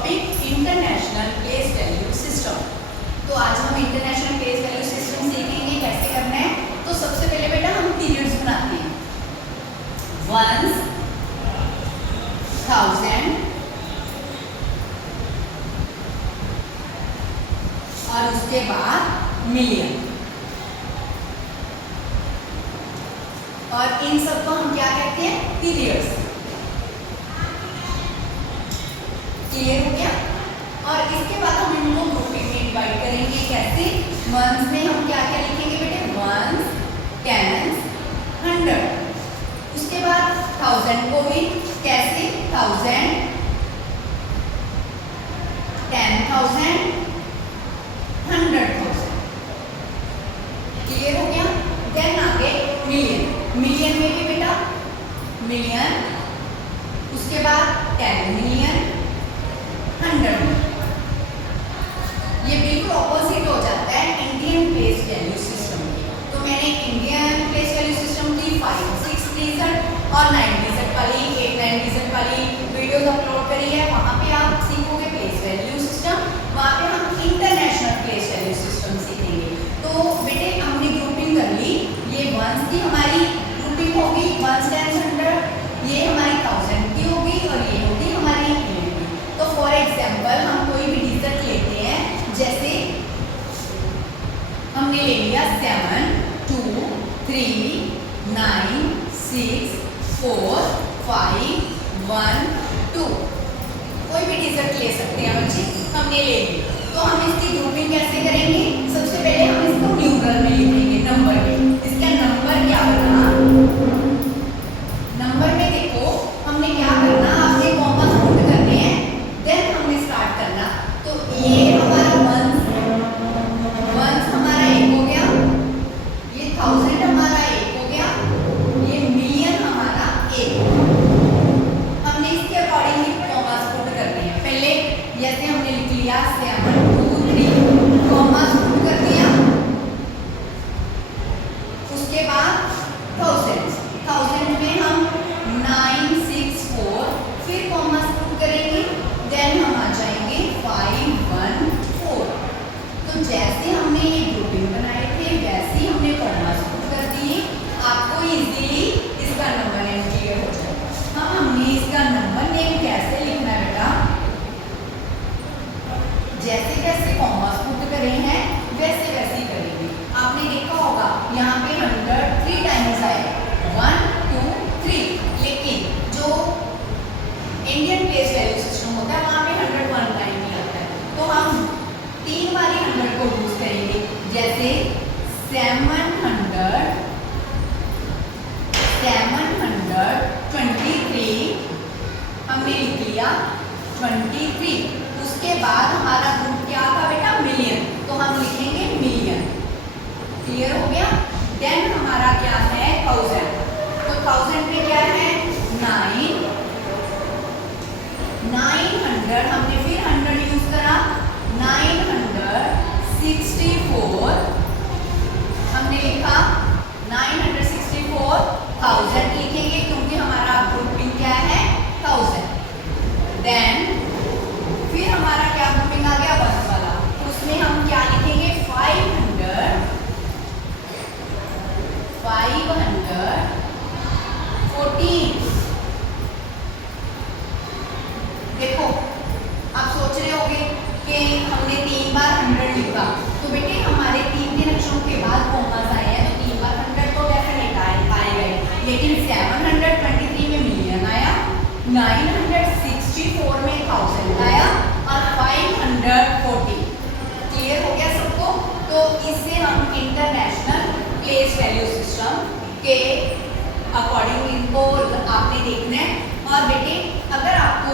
Topic international place value system. तो आज हम इंटरनेशनल प्लेस वैल्यू सिस्टम सीखेंगे कैसे करना है। तो सबसे पहले बेटा हम पीरियड्स बनाते हैं, वंस, थाउजेंड और उसके बाद मिलियन। और इन सबको हम क्या कहते हैं, पीरियड्स। क्लियर हो गया। और इसके बाद हम इनको ग्रुपिंग में डिवाइड करेंगे। कैसे? वंस में हम क्या क्या लिखेंगे बेटे, वंस, टेंस, हंड्रेड। उसके बाद थाउजेंड को भी कैसे, थाउजेंड, 10,000, 100,000। क्लियर हो गया। देन आगे मिलियन। मिलियन में भी बेटा मिलियन, उसके बाद 10 मिलियन, 100 मिलियन। ये बिल्कुल ऑपोजिट हो जाता है इंडियन प्लेस वैल्यू सिस्टम की। तो मैंने इंडियन प्लेस वैल्यू सिस्टम की 5, 6 डिजिट और 9 डिजिट वाली, 8, 9 डिजिट वाली वीडियोस अपलोड करी है। वहाँ पे आप सीखोगे प्लेस वैल्यू सिस्टम। वहाँ पे हम इंटरनेशनल प्लेस वैल्यू सिस्टम सीखेंगे। तो बेटे हमने ग्रुपिंग कर ली। ये वंस की हमारी ग्रुपिंग होगी, वंस, टेंस, 100। ये हमारी 1000 की होगी और ये होगी हमारी मिलियन की। तो फॉर एग्जाम्पल हम कोई भी डिजिट लेते हैं, जैसे हमने ले लिया 7, 2, 3, 9, 6, 4, 5, 1, 2। कोई भी डिजिट ले सकते हैं बच्चे, हमने ले ली। तो हम इसकी ग्रुपिंग कैसे करेंगे? सबसे पहले हम इसको न्यूमरल में लिखेंगे, नंबर में। इसका नंबर क्या होगा? नंबर में देखो हमने क्या करना, आपने कॉमास पुट करने हैं, देन हमने स्टार्ट करना। तो ये हमारा वंस, वंस हमारा एक हो गया, ये 1000 हमारा एक हो गया, ये मिलियन हमारा एक हो गया। हमने इसके अकॉर्डिंगली कॉमास पुट करने हैं। पहले जैसे हमने लिख लिया 7, 2, 3, कॉमास पुट कर दिया। उसके बाद 1000 में हम 9, 6, 4 फिर कॉमास पुट करेंगे। देन हम आ जाएंगे 5, 1, 4। तो जैसे हमने ये ग्रुपिंग बनाए थे वैसे ही हमने कॉमास पुट कर दिए। आपको इजीली इसका नंबर नेम क्लियर हो जाएगा। हाँ, हमने इसका नंबर नेम कैसे लिखना है बेटा, जैसे जैसे कॉमास पुट करे हैं वैसे वैसे ही करेंगे। आपने देखा होगा यहाँ पे 100 3 टाइम्स आए, 1, 2, 3। लेकिन जो इंडियन प्लेस वैल्यू सिस्टम होता है वहाँ पे 100 1 टाइम ही आता है। तो हम 3 वाली 100 को यूज करेंगे। जैसे 700, 723 हमने लिख लिया 23। उसके बाद हमारा ग्रुप क्या था बेटा, मिलियन। तो हम लिखेंगे मिलियन। क्लियर हो गया। देन हमारा क्या है, 1000। तो 1000 में क्या है, 9, 900 हमने फिर 100 यूज करा, 964 हमने लिखा, 964 1000 लिखेंगे क्योंकि हमारा ग्रुपिंग क्या है, 1000। देन फिर हमारा क्या ग्रुपिंग आ गया, वंस वाला। उसमें हम क्या लिखेंगे, 500, 514। देखो आप सोच रहे होंगे कि हमने 3 बार 100 लिखा, तो बेटे हमारे 3 अक्षरों के बाद कॉमास आए हैं, तो 3 बार 100 तो डेफिनेट आएगा। लेकिन 723 में मिलियन आया, 964 में 1000 आया और 514। क्लियर हो गया सबको। तो इससे हम इंटरनेशनल प्लेस वैल्यू सिस्टम के अकॉर्डिंग इनको आपने देखना है। और बेटे अगर आपको